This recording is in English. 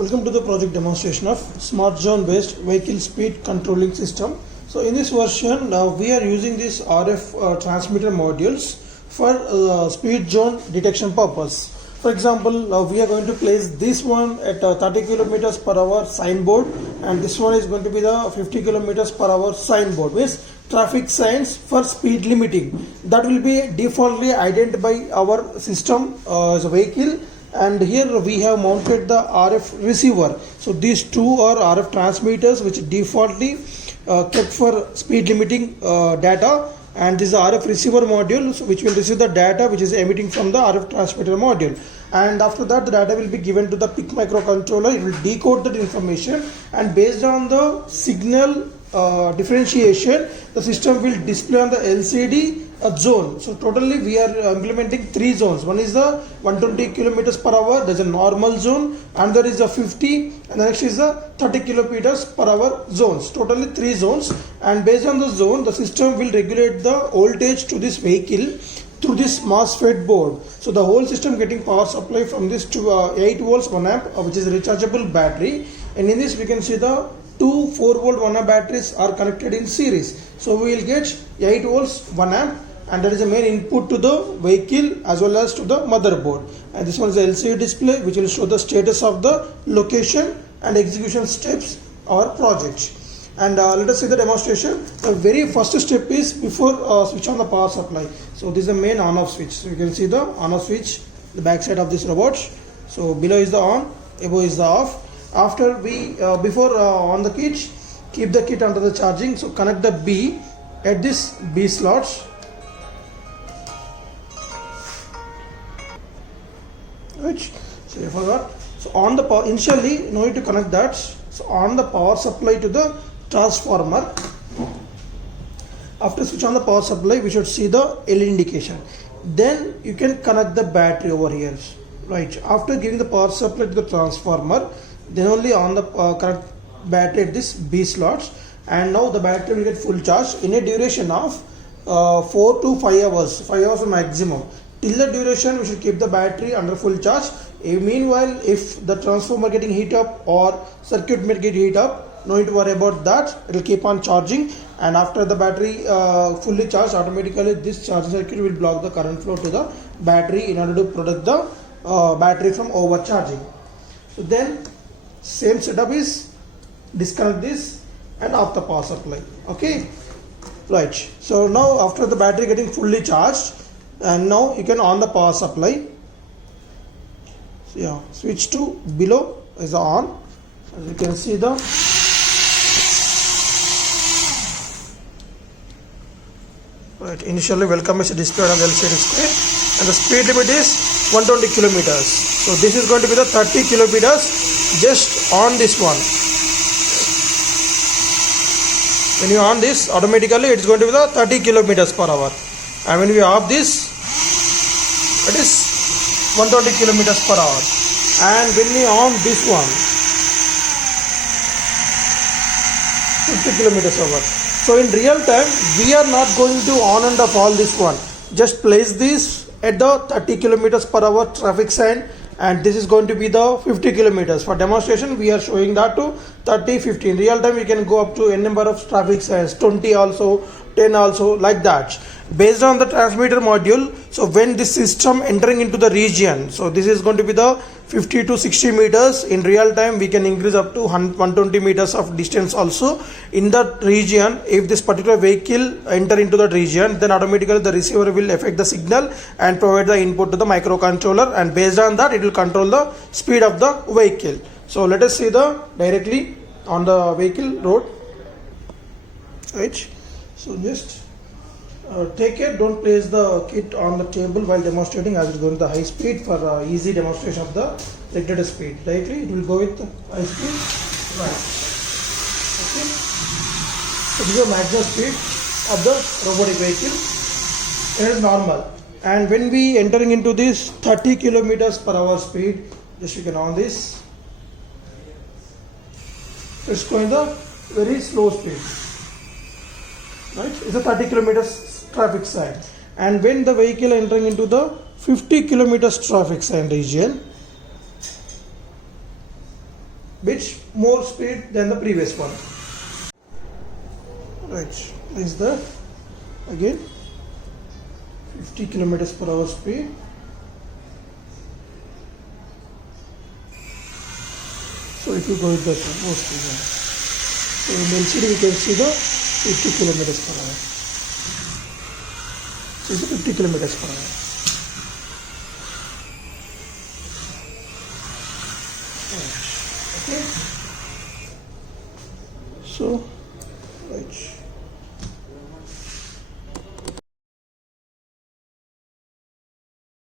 Welcome to the project demonstration of smart zone based vehicle speed controlling system. So in this version we are using this RF transmitter modules for speed zone detection purpose. For example, we are going to place this one at 30 kilometers per hour signboard, and this one is going to be the 50 kilometers per hour signboard with traffic signs for speed limiting. That will be defaultly identified by our system as a vehicle. And here we have mounted the RF receiver. So these two are RF transmitters which defaultly kept for speed limiting data, and this is RF receiver module which will receive the data which is emitting from the RF transmitter module, and after that the data will be given to the PIC microcontroller. It will decode that information, and based on the signal differentiation, the system will display on the LCD a zone. So totally we are implementing three zones. One is the 120 kilometers per hour, there's a normal zone, and there is a 50, and the next is the 30 kilometers per hour zones. Totally three zones, and based on the zone the system will regulate the voltage to this vehicle through this MOSFET board. So the whole system getting power supply from this to 8 volts 1 amp which is a rechargeable battery, and in this we can see the two 4 volt 1 amp batteries are connected in series. So we will get 8 volts 1 amp, and that is the main input to the vehicle as well as to the motherboard. And this one is the LCD display which will show the status of the location and execution steps or project. And let us see the demonstration. The very first step is before switch on the power supply. So this is the main on off switch. So you can see the on off switch, the back side of this robot. So below is the on, above is the off. After we before on the kit, keep the kit under the charging. So connect the B at this B slots. Right. So you forgot. So on the power, initially no need to connect that. So on the power supply to the transformer. After switch on the power supply, we should see the LED indication. Then you can connect the battery over here. Right. After giving the power supply to the transformer, then only on the connect battery at this B slots, and now the battery will get full charge in a duration of 4 to 5 hours. 5 hours maximum. Till the duration we should keep the battery under full charge. Meanwhile, if the transformer getting heat up or circuit may get heat up, no need to worry about that. It will keep on charging, and after the battery fully charged, automatically this charging circuit will block the current flow to the battery in order to protect the battery from overcharging. So then same setup is disconnect this and off the power supply. Okay, right. So now after the battery getting fully charged, and now you can on the power supply. So yeah, switch to below is on. As you can see the right, initially welcome message displayed on the LCD display, and the speed limit is 120 kilometers. So this is going to be the 30 kilometers just on this one. When you on this, automatically it's going to be the 30 kilometers per hour, and when we off this, it is 120 kilometers per hour. And when we on this one, 50 kilometers per hour. So in real time we are not going to on and off all this one. Just place this at the 30 kilometers per hour traffic sign, and this is going to be the 50 kilometers. For demonstration we are showing that to 30, 50. In real time you can go up to n number of traffic signs, 20 also, 10 also, like that, based on the transmitter module. So when this system entering into the region, so this is going to be the 50 to 60 meters. In real time we can increase up to 120 meters of distance also in that region. If this particular vehicle enter into that region, then automatically the receiver will affect the signal and provide the input to the microcontroller, and based on that it will control the speed of the vehicle. So let us see the directly on the vehicle road. Right. So just take care, don't place the kit on the table while demonstrating, as it's going to the high speed for easy demonstration of the regulated speed. Directly it will go with the high speed. Right. Okay. So this is the maximum speed of the robotic vehicle. It is normal. And when we entering into this 30 kilometers per hour speed, just you can on this. So it's going the very slow speed. Right, it's a 30 kilometers traffic sign, and when the vehicle entering into the 50 kilometers traffic sign region, bit more speed than the previous one. Right, is the again 50 kilometers per hour speed. So if you go with the more speed, so in LCD we can see the 50 kilometers per hour. So it's 50 kilometers per hour. Okay. So